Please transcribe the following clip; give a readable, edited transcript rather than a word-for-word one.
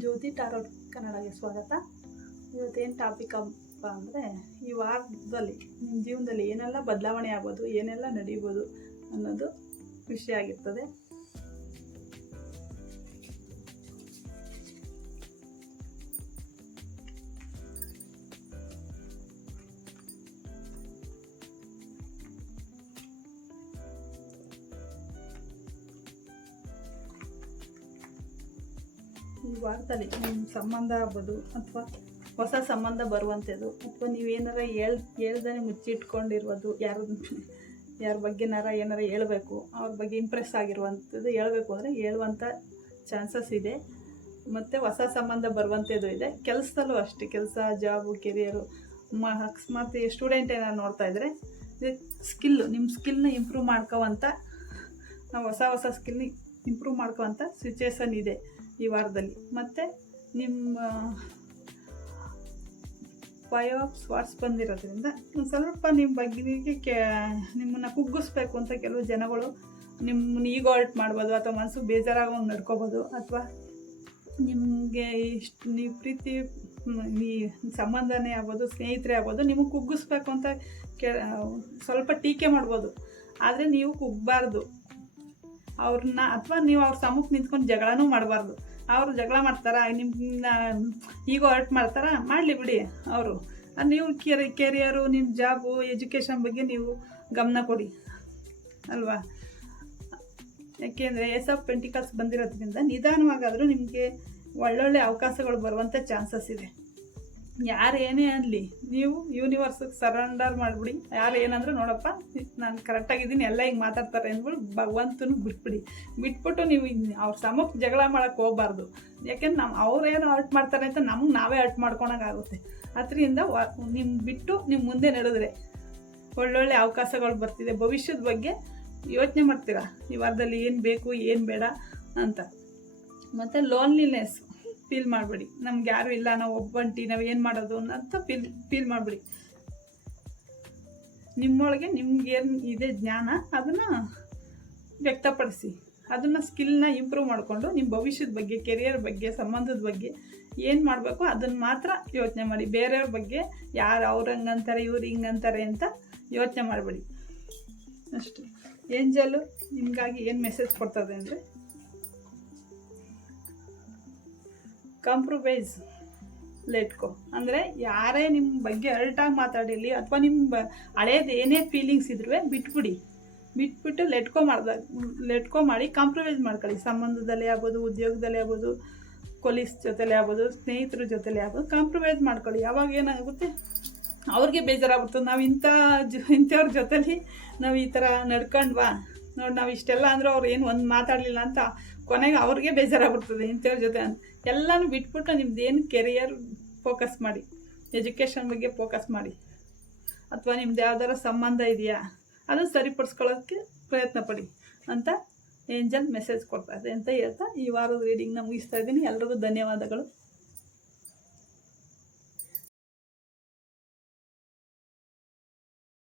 ಜ್ಯೋತಿ ಟಾರೋಟ್ ಕನ್ನಡಗೆ ಸ್ವಾಗತ. ಇವತ್ತೇನು ಟಾಪಿಕ್ ಅಪ್ಪ ಅಂದರೆ, ಈ ವಾರದಲ್ಲಿ ನಿಮ್ಮ ಜೀವನದಲ್ಲಿ ಏನೆಲ್ಲ ಬದಲಾವಣೆ ಆಗ್ಬೋದು, ಏನೆಲ್ಲ ನಡೀಬೋದು ಅನ್ನೋದು ವಿಷಯ ಆಗಿರ್ತದೆ. ಈ ವಾರದಲ್ಲಿ ನಿಮ್ಮ ಸಂಬಂಧ ಆಗ್ಬೋದು, ಅಥವಾ ಹೊಸ ಸಂಬಂಧ ಬರುವಂಥದ್ದು, ಅಥವಾ ನೀವೇನಾರ ಹೇಳ್ದೇ ಮುಚ್ಚಿಟ್ಕೊಂಡಿರ್ಬೋದು, ಯಾರ ಬಗ್ಗೆನಾರ ಏನಾರ ಹೇಳಬೇಕು, ಅವ್ರ ಬಗ್ಗೆ ಇಂಪ್ರೆಸ್ ಆಗಿರುವಂಥದ್ದು ಹೇಳಬೇಕು ಅಂದರೆ ಹೇಳುವಂಥ ಚಾನ್ಸಸ್ ಇದೆ. ಮತ್ತು ಹೊಸ ಸಂಬಂಧ ಬರುವಂಥದ್ದು ಇದೆ. ಕೆಲಸದಲ್ಲೂ ಅಷ್ಟೇ, ಕೆಲಸ, ಜಾಬು, ಕೆರಿಯರು, ಅಕಸ್ಮಾತ್ ಸ್ಟೂಡೆಂಟ್ ಏನಾರು ನೋಡ್ತಾ ಇದ್ದರೆ ನಿಮ್ಮ ಸ್ಕಿಲ್ನ ಇಂಪ್ರೂವ್ ಮಾಡ್ಕೋವಂಥ, ಹೊಸ ಸ್ಕಿಲ್ನ ಇಂಪ್ರೂವ್ ಮಾಡ್ಕೋವಂಥ ಸಿಚುವೇಶನ್ ಇದೆ ಈ ವಾರದಲ್ಲಿ. ಮತ್ತು ನಿಮ್ಮ 5 ಆಫ್ ಸ್ವಾರ್ಡ್ಸ್ ಬಂದಿರೋದ್ರಿಂದ ಸ್ವಲ್ಪ ನಿಮ್ಮ ಬಗ್ಗೆ ನಿಮ್ಮನ್ನು ಕುಗ್ಗಿಸ್ಬೇಕು ಅಂತ ಕೆಲವು ಜನಗಳು ನಿಮ್ಮನ್ನ ಈಗೋ ಹರ್ಟ್ ಮಾಡ್ಬೋದು, ಅಥವಾ ಮನಸ್ಸು ಬೇಜಾರಾಗೋಂಗೆ ನಡ್ಕೋಬೋದು, ಅಥವಾ ನಿಮಗೆ ನೀವು ಪ್ರೀತಿ ಸಂಬಂಧನೇ ಆಗ್ಬೋದು, ಸ್ನೇಹಿತರೇ ಆಗ್ಬೋದು, ನಿಮಗೆ ಕುಗ್ಗಿಸ್ಬೇಕು ಅಂತ ಸ್ವಲ್ಪ ಟೀಕೆ ಮಾಡ್ಬೋದು. ಆದರೆ ನೀವು ಕುಗ್ಗಬಾರ್ದು ಅವ್ರನ್ನ, ಅಥವಾ ನೀವು ಅವ್ರ ಸಮ್ಮುಖ ನಿಂತ್ಕೊಂಡು ಜಗಳನೂ ಮಾಡಬಾರ್ದು. ಅವರು ಜಗಳ ಮಾಡ್ತಾರ, ನಿಮ್ಮನ್ನ ಈಗೋ ಹರ್ಟ್ ಮಾಡ್ತಾರ, ಮಾಡಲಿ ಬಿಡಿ ಅವರು. ನೀವು ಕೆರಿಯರು, ನಿಮ್ಮ ಜಾಬು, ಎಜುಕೇಷನ್ ಬಗ್ಗೆ ನೀವು ಗಮನ ಕೊಡಿ ಅಲ್ವಾ. ಯಾಕೆಂದರೆ ಏಸ್ ಆಫ್ ಪೆಂಟಿಕಲ್ಸ್ ಬಂದಿರೋದ್ರಿಂದ ನಿಧಾನವಾಗಾದರೂ ನಿಮಗೆ ಒಳ್ಳೊಳ್ಳೆ ಅವಕಾಶಗಳು ಬರುವಂಥ ಚಾನ್ಸಸ್ ಇದೆ. ಯಾರು ಏನೇ ಅನ್ನಲಿ, ನೀವು ಯೂನಿವರ್ಸಿಗೆ ಸರೆಂಡರ್ ಮಾಡಿಬಿಡಿ. ಯಾರು ಏನಂದ್ರೆ ನೋಡಪ್ಪ ನಾನು ಕರೆಕ್ಟಾಗಿದ್ದೀನಿ, ಎಲ್ಲ ಹಿಂಗೆ ಮಾತಾಡ್ತಾರೆ ಅಂದ್ಬಿಟ್ಟು ಭಗವಂತನ ಬಿಟ್ಬಿಟ್ಟು ನೀವು ಅವ್ರ ಸಮಕ್ಕೆ ಜಗಳ ಮಾಡೋಕ್ಕೆ ಹೋಗಬಾರ್ದು. ಯಾಕೆಂದ್ರೆ ಅವ್ರೇನೋ ಹರ್ಟ್ ಮಾಡ್ತಾರೆ ಅಂತ ನಮಗೆ ನಾವೇ ಹರ್ಟ್ ಮಾಡ್ಕೊಳಕ್ಕಾಗುತ್ತೆ. ಅದರಿಂದ ಬಿಟ್ಟು ನಿಮ್ಮ ಮುಂದೆ ನಡೆದ್ರೆ ಒಳ್ಳೊಳ್ಳೆ ಅವಕಾಶಗಳು ಬರ್ತಿದೆ. ಭವಿಷ್ಯದ ಬಗ್ಗೆ ಯೋಚನೆ ಮಾಡ್ತೀರಾ ಈ ವಾರದಲ್ಲಿ, ಏನು ಬೇಕು ಏನು ಬೇಡ ಅಂತ. ಮತ್ತು ಲೋನ್ಲಿನೆಸ್ ಫೀಲ್ ಮಾಡಬೇಡಿ. ನಮ್ಗೆ ಯಾರೂ ಇಲ್ಲ, ನಾವು ಒಬ್ಬಂಟಿ, ನಾವು ಏನು ಮಾಡೋದು ಅಂತ ಫೀಲ್ ಮಾಡಬೇಡಿ. ನಿಮ್ಮೊಳಗೆ ನಿಮ್ಗೇನು ಇದೆ ಜ್ಞಾನ, ಅದನ್ನು ವ್ಯಕ್ತಪಡಿಸಿ. ಅದನ್ನು ಸ್ಕಿಲ್ನ ಇಂಪ್ರೂವ್ ಮಾಡಿಕೊಂಡು ನಿಮ್ಮ ಭವಿಷ್ಯದ ಬಗ್ಗೆ, ಕೆರಿಯರ್ ಬಗ್ಗೆ, ಸಂಬಂಧದ ಬಗ್ಗೆ ಏನು ಮಾಡಬೇಕು ಅದನ್ನು ಮಾತ್ರ ಯೋಚನೆ ಮಾಡಿ. ಬೇರೆಯವ್ರ ಬಗ್ಗೆ ಯಾರು ಅವ್ರು ಹಂಗಂತಾರೆ, ಇವ್ರು ಹಿಂಗಂತಾರೆ ಅಂತ ಯೋಚನೆ ಮಾಡಬೇಡಿ ಅಷ್ಟೇ. ಏಂಜಲು ನಿಮಗಾಗಿ ಏನು ಮೆಸೇಜ್ ಕೊಡ್ತದೆ ಅಂದರೆ, ಕಾಂಪ್ರಮೈಸ್, ಲೆಟ್ಕೋ. ಅಂದರೆ ಯಾರೇ ನಿಮ್ಮ ಬಗ್ಗೆ ಹರ್ಟಾಗಿ ಮಾತಾಡಿರಲಿ, ಅಥವಾ ನಿಮ್ಮ ಹಳೇದು ಏನೇ ಫೀಲಿಂಗ್ಸ್ ಇದ್ರೂ ಬಿಟ್ಬಿಟ್ಟು ಲೆಟ್ಕೋ ಮಾಡಿ ಕಾಂಪ್ರಮೈಸ್ ಮಾಡ್ಕೊಳ್ಳಿ. ಸಂಬಂಧದಲ್ಲೇ ಆಗ್ಬೋದು, ಉದ್ಯೋಗದಲ್ಲೇ ಆಗ್ಬೋದು, ಕೊಲೀಸ್ ಜೊತೆಲೇ ಆಗ್ಬೋದು, ಸ್ನೇಹಿತರ ಜೊತೆಲೇ ಆಗ್ಬೋದು, ಕಾಂಪ್ರಮೈಸ್ ಮಾಡ್ಕೊಳ್ಳಿ. ಯಾವಾಗ ಏನಾಗುತ್ತೆ ಅವ್ರಿಗೆ ಬೇಜಾರಾಗ್ಬಿಡ್ತದೆ, ನಾವು ಇಂಥವ್ರ ಜೊತೆಲಿ ನಾವು ಈ ಥರ ನಡ್ಕೊಂಡ್ವಾ ನೋಡಿ, ನಾವು ಇಷ್ಟೆಲ್ಲ ಅಂದರೂ ಅವ್ರು ಏನು ಒಂದು ಮಾತಾಡಲಿಲ್ಲ ಅಂತ ಕೊನೆಗೆ ಅವ್ರಿಗೆ ಬೇಜಾರಾಗ್ಬಿಡ್ತದೆ ಇಂಥವ್ರ ಜೊತೆ ಅಂತ. ಎಲ್ಲನೂ ಬಿಟ್ಬಿಟ್ಟು ನಿಮ್ದೇನು ಕೆರಿಯರ್ ಫೋಕಸ್ ಮಾಡಿ, ಎಜುಕೇಷನ್ ಬಗ್ಗೆ ಫೋಕಸ್ ಮಾಡಿ, ಅಥವಾ ನಿಮ್ದು ಯಾವ್ದಾರ ಸಂಬಂಧ ಇದೆಯಾ ಅದನ್ನು ಸರಿಪಡಿಸ್ಕೊಳ್ಳೋಕ್ಕೆ ಪ್ರಯತ್ನ ಪಡಿ ಅಂತ ಏಂಜಲ್ ಮೆಸೇಜ್ ಕೊಡ್ತಾ ಇದೆ ಅಂತ ಹೇಳ್ತಾ ಈ ವಾರದ ರೀಡಿಂಗ್ನ ಮುಗಿಸ್ತಾ ಇದ್ದೀನಿ. ಎಲ್ರಿಗೂ ಧನ್ಯವಾದಗಳು.